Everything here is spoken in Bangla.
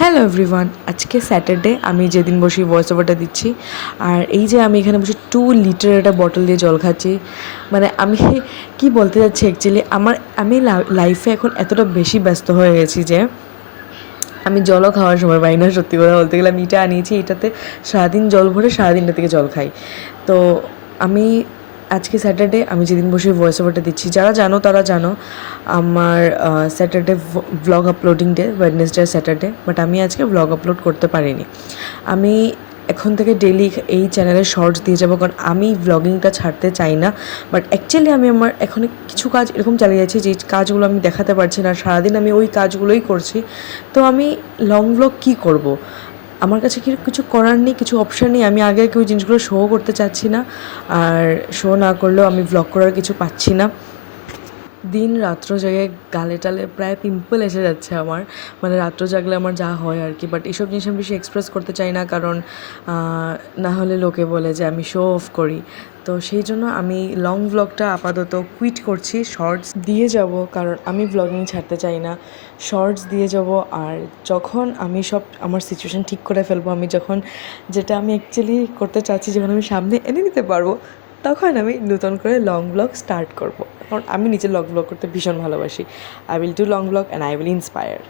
হ্যালো এভরিওয়ান, আজকে স্যাটারডে। আমি যেদিন বসে ভয়েস ওভারটা দিচ্ছি, আর এই যে আমি এখানে বসে 2 লিটার একটা বটল দিয়ে জল খাচ্ছি। মানে আমি কি বলতে যাচ্ছি অ্যাকচুয়ালি, আমি লাইফে এখন এতটা বেশি ব্যস্ত হয়ে গেছি যে আমি জলও খাওয়ার সময় পাই না। সত্যি কথা বলতে গেলে আমি এটা আনিয়েছি, এটাতে সারাদিন জল ভরে সারাদিনটা থেকে জল খাই। তো আমি আজকে স্যাটারডে, আমি যেদিন বসে ভয়েস ওভারটা দিচ্ছি, যারা জানো তারা জানো আমার Saturday vlog uploading day, Wednesday Saturday, but আমি আজকে ভ্লগ আপলোড করতে পারিনি। আমি এখন থেকে ডেইলি এই চ্যানেলে শর্টস দিয়ে যাবো, কারণ আমি ভ্লগিংটা ছাড়তে চাই না। বাট অ্যাকচুয়ালি আমি আমার এখন কিছু কাজ এরকম চালিয়ে যাচ্ছি যে কাজগুলো আমি দেখাতে পারছি না, সারাদিন আমি ওই কাজগুলোই করছি। তো আমি লং ভ্লগ কী করব? আমার কাছে কিছু করার নেই, কিছু অপশান নেই। আমি আগে ওই জিনিসগুলো শো করতে চাচ্ছি না, আর শো না করলেও আমি ভ্লগ করার কিছু পাচ্ছি না। দিন রাত্র জাগে গালে টালে প্রায় পিম্পল এসে যাচ্ছে আমার, মানে রাত্র জাগলে আমার যা হয় আর কি। বাট এইসব জিনিস আমি বেশি এক্সপ্রেস করতে চাই না, কারণ না হলে লোকে বলে যে আমি শো অফ করি। তো সেই জন্য আমি লং ভ্লগটা আপাতত কুইট করছি, শর্টস দিয়ে যাব, কারণ আমি ভ্লগিং ছাড়তে চাই না। শর্টস দিয়ে যাব, আর যখন আমি সব আমার সিচুয়েশান ঠিক করে ফেলবো, আমি যখন যেটা আমি অ্যাকচুয়ালি করতে চাচ্ছি, যখন আমি সামনে এনে নিতে পারবো, তখন আমি নতুন করে লং ব্লগ স্টার্ট করব। কারণ আমি নিজে লং ব্লগ করতে ভীষণ ভালোবাসি। I will do long blog and I will inspire.